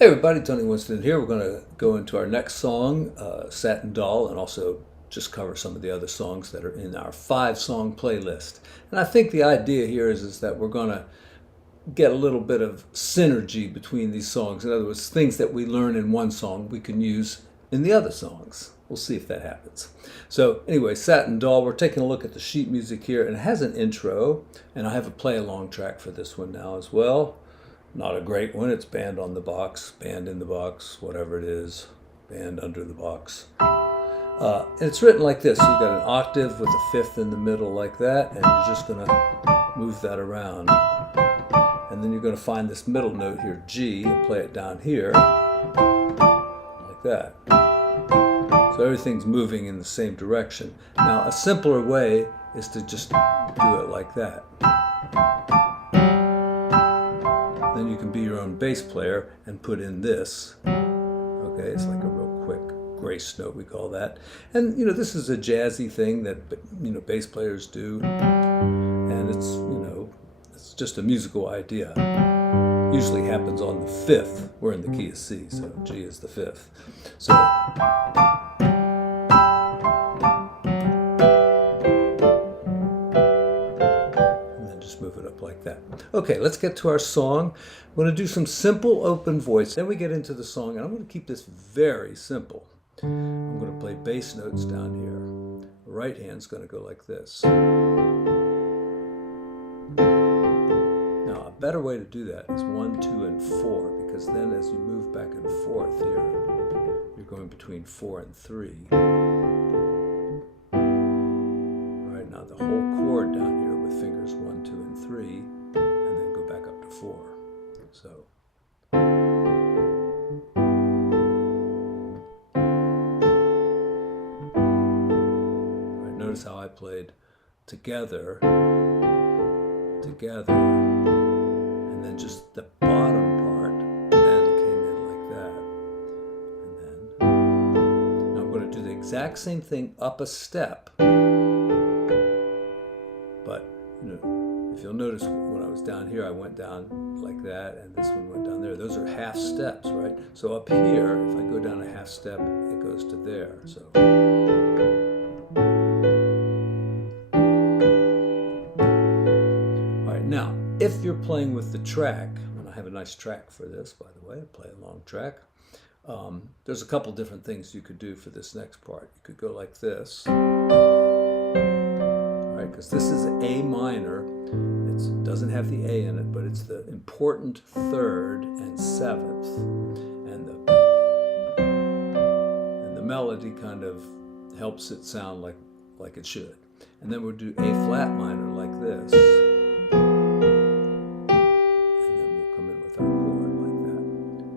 Hey everybody, Tony Winston here. We're going to go into our next song, Satin Doll, and also just cover some of the other songs that are in our 5-song playlist. And I think the idea here is that we're going to get a little bit of synergy between these songs. In other words, things that we learn in one song we can use in the other songs. We'll see if that happens. So anyway, Satin Doll, we're taking a look at the sheet music here, and it has an intro, and I have a play-along track for this one now as well. Not a great one. It's band on the box, band in the box, whatever it is, band under the box. And it's written like this. So you've got an octave with a fifth in the middle like that, and you're just going to move that around. And then you're going to find this middle note here, G, and play it down here like that. So everything's moving in the same direction. Now, a simpler way is to just do it like that. Then you can be your own bass player and put in this. Okay, it's like a real quick grace note, we call that. And this is a jazzy thing that bass players do, and it's just a musical idea. Usually happens on the fifth. We're in the key of C, so G is the fifth. So. Move it up like that. Okay, let's get to our song. I'm going to do some simple open voice. Then we get into the song, and I'm going to keep this very simple. I'm going to play bass notes down here. The right hand's going to go like this. Now, a better way to do that is 1, 2, and 4, because then as you move back and forth here, you're going between 4 and 3. All right, now the whole chord down here with fingers 1, 2, and 3, and then go back up to 4. So. All right, notice how I played together, together, and then just the bottom part then came in like that. And then, now I'm going to do the exact same thing up a step. But, if you'll notice when I was down here, I went down like that, and this one went down there. Those are half steps, right? So up here, if I go down a half step, it goes to there. So. All right, now, if you're playing with the track, and I have a nice track for this, by the way, a play-along track, there's a couple different things you could do for this next part. You could go like this. Because this is A minor. It doesn't have the A in it, but it's the important third and seventh. And the melody kind of helps it sound like it should. And then we'll do A flat minor like this. And then we'll come in with our chord like that.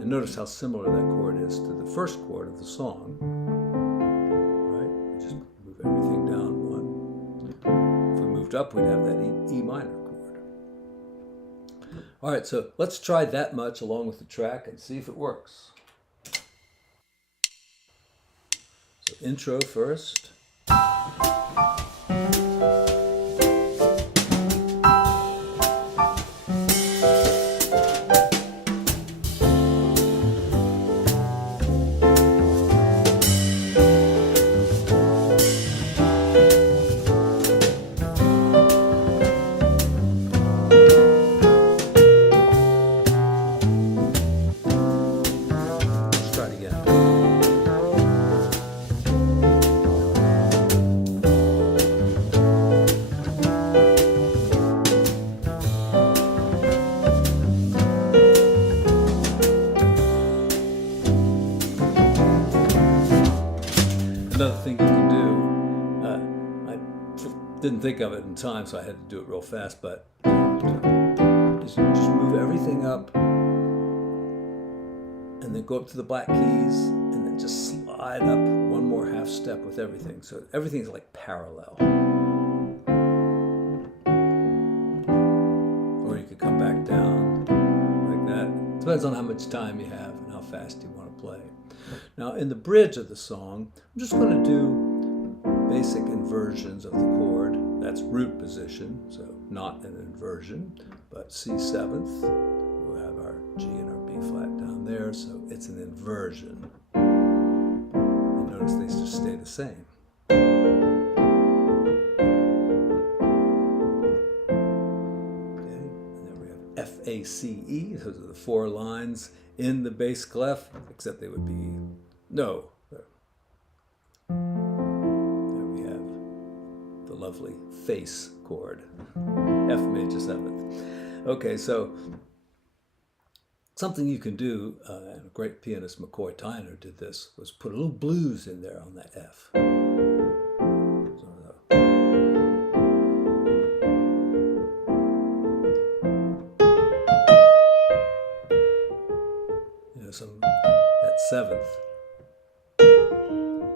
And notice how similar that chord is to the first chord of the song. Right? We just move everything down one. Up, we'd have that E minor chord. All right, so let's try that much along with the track and see if it works. So intro first. Another thing you can do, I didn't think of it in time, so I had to do it real fast, but just move everything up and then go up to the black keys and then just slide up one more half step with everything. So everything's like parallel. Or you could come back down like that. Depends on how much time you have and how fast you want to play. Now, in the bridge of the song, I'm just going to do basic inversions of the chord. That's root position, so not an inversion, but C7th. We'll have our G and our B flat down there, so it's an inversion. And notice they just stay the same. Okay, and then we have F-A-C-E. Those are the 4 lines in the bass clef, except they would be, no. There we have the lovely face chord, F major 7th. Okay, so something you can do, and a great pianist, McCoy Tyner, did this, was put a little blues in there on that F. You know, that 7th,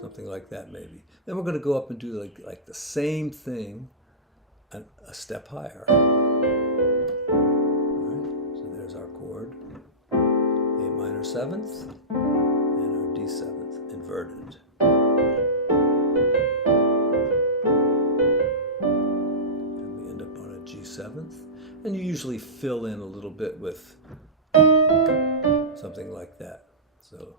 something like that maybe. Then we're going to go up and do like the same thing, a step higher. All right, so there's our chord. 7th and our D7th inverted. And we end up on a G7th, and you usually fill in a little bit with something like that. So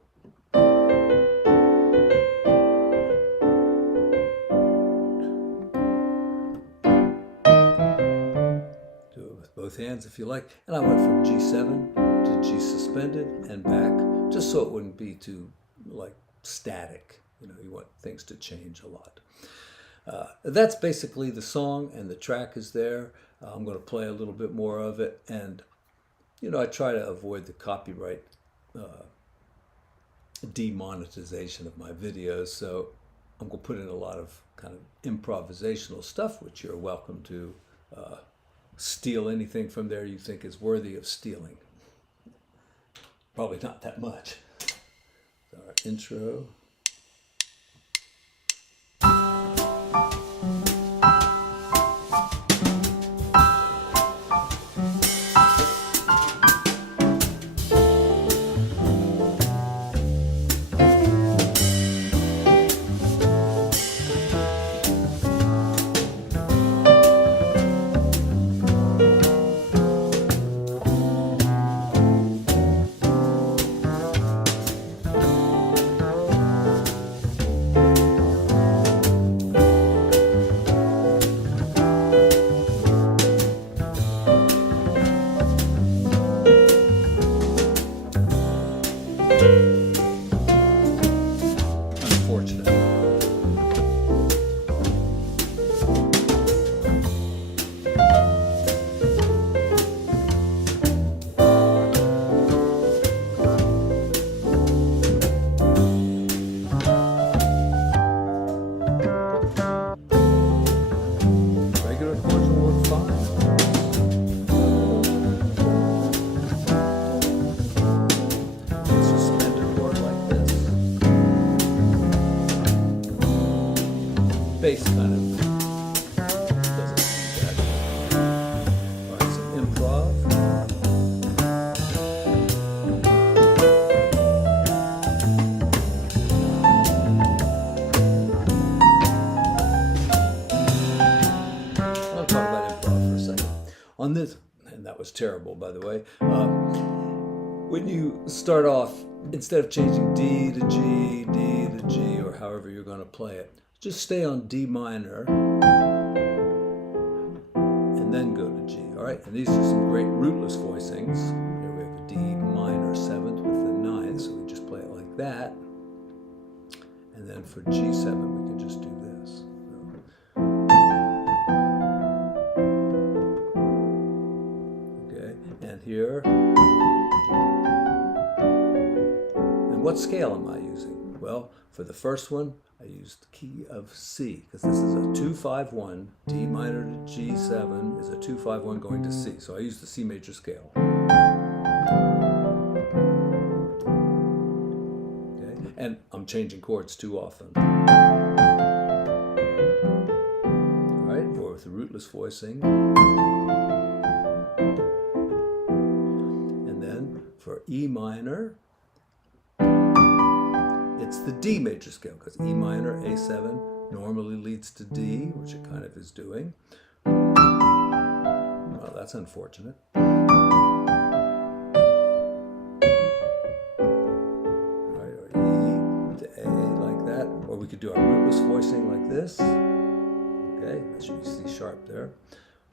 do it with both hands if you like. And I went from G7 to G suspended and back, just so it wouldn't be too like static. You know, you want things to change a lot. That's basically the song, and the track is there. I'm going to play a little bit more of it, and you know, I try to avoid the copyright demonetization of my videos, so I'm going to put in a lot of kind of improvisational stuff, which you're welcome to steal anything from there you think is worthy of stealing. Probably not that much. So our intro. Bass kind of doesn't need that. All right, some improv. I'll talk about improv for a second. On this, and that was terrible, by the way. When you start off, instead of changing D to G, D to G, or however you're going to play it, just stay on D minor and then go to G. All right, and these are some great rootless voicings. Here we have a D minor 7th with the 9th, so we just play it like that. And then for G7, we can just do this. Okay, and here. And what scale am I using? Well, for the first one, I used the key of C, because this is a 2-5-1. D minor to G7 is a 2-5-1 going to C. So I used the C major scale. Okay, and I'm changing chords too often. All right, or with the rootless voicing. And then for E minor, it's the D major scale, because E minor, A7 normally leads to D, which it kind of is doing. Well, that's unfortunate. could do our rootless voicing like this. Okay, that's your C sharp there.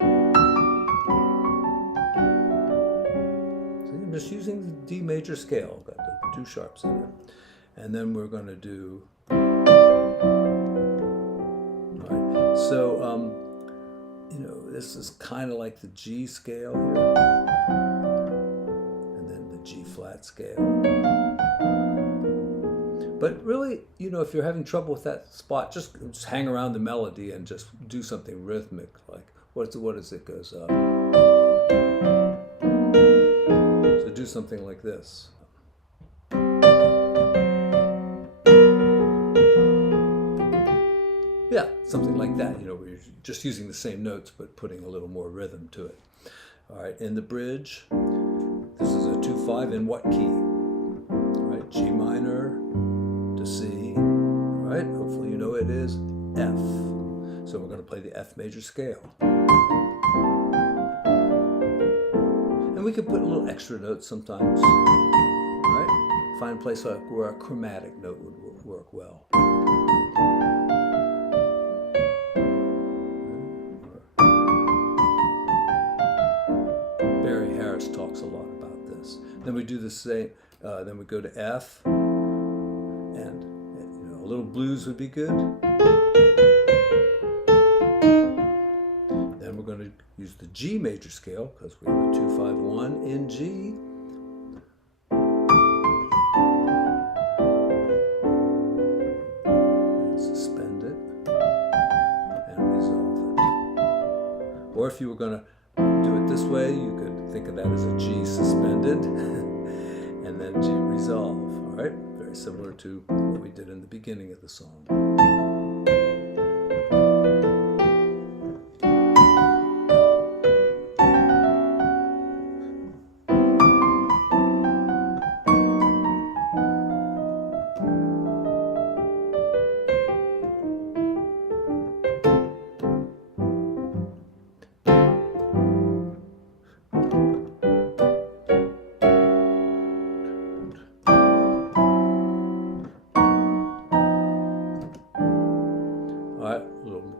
So I'm just using the D major scale. Got the 2 sharps in there. And then we're going to do. All right. So this is kind of like the G scale here, and then the G flat scale. But really, if you're having trouble with that spot, just hang around the melody and just do something rhythmic, like what is it goes up. So do something like this. Yeah, something like that, where you're just using the same notes but putting a little more rhythm to it. All right, in the bridge, this is a 2-5 in what key? All right, G minor to C. All right, hopefully you know it is F. So we're going to play the F major scale. And we could put a little extra notes sometimes. All right, find a place where a chromatic note would work well. Talks a lot about this. Then we do the same. Then we go to F, and a little blues would be good. Then we're going to use the G major scale because we have a 2-5-1 in G. And suspend it and resolve it. Or if you were going to do it this way, you could think of that as a G suspended and then G resolve. All right, very similar to what we did in the beginning of the song.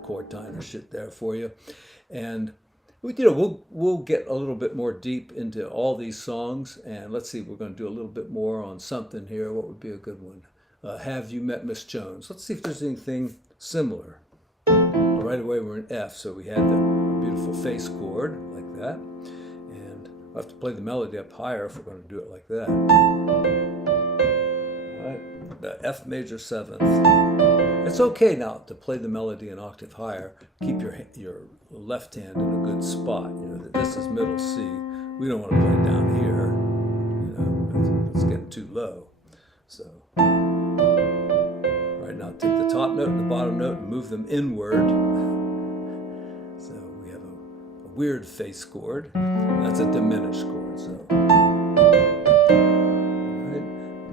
Chord diner shit there for you, and we'll get a little bit more deep into all these songs, and let's see, we're going to do a little bit more on something here. What would be a good one? Have You Met Miss Jones? Let's see if there's anything similar. Well, right away we're in F, so we had the beautiful face chord like that, and I'll have to play the melody up higher if we're going to do it like that. All right, the F major 7th. It's okay now to play the melody an octave higher. Keep your left hand in a good spot. This is middle C. We don't want to play down here. It's getting too low. So, right now, take the top note and the bottom note and move them inward. So we have a weird face chord. That's a diminished chord. So.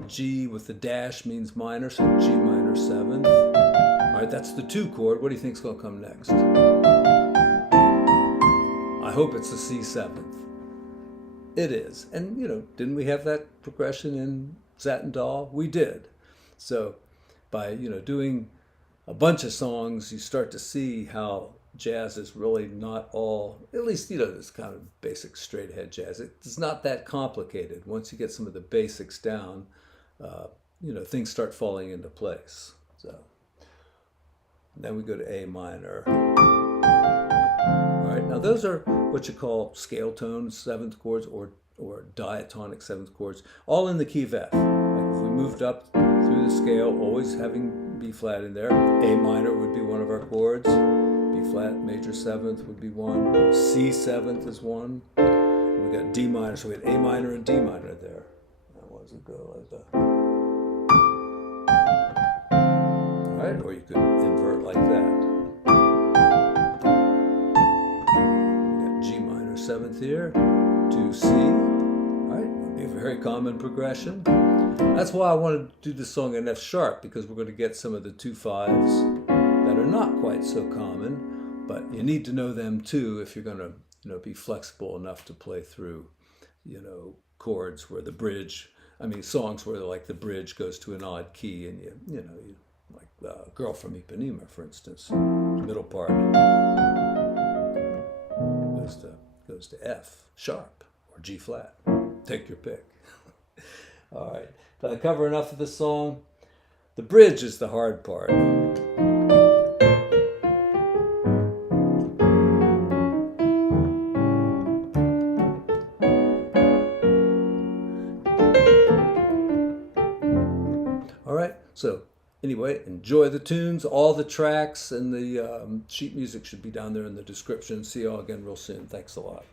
G with the dash means minor, so G minor 7th. All right, that's the 2 chord. What do you think's going to come next? I hope it's the C 7th. It is. And, didn't we have that progression in Satin Doll? We did. So by, doing a bunch of songs, you start to see how jazz is really not all, at least, this kind of basic straight ahead jazz. It's not that complicated. Once you get some of the basics down, things start falling into place. So then we go to A minor. All right, now those are what you call scale tone 7th chords or diatonic 7th chords, all in the key of F. Like if we moved up through the scale, always having B flat in there, A minor would be one of our chords, B flat major 7th would be one, C 7th is one, and we got D minor, so we had A minor and D minor there. Does it go like that? All right, or you could invert like that. We got G minor 7th here to C. All right, would be a very common progression. That's why I wanted to do this song in F sharp, because we're going to get some of the 2-5s that are not quite so common, but you need to know them too if you're going to, be flexible enough to play through, chords where the bridge. Songs where like the bridge goes to an odd key, and you like Girl from Ipanema, for instance. The middle part goes to F sharp or G flat. Take your pick. All right. Did I cover enough of the song? The bridge is the hard part. All right. So anyway, enjoy the tunes. All the tracks and the sheet music should be down there in the description. See you all again real soon. Thanks a lot.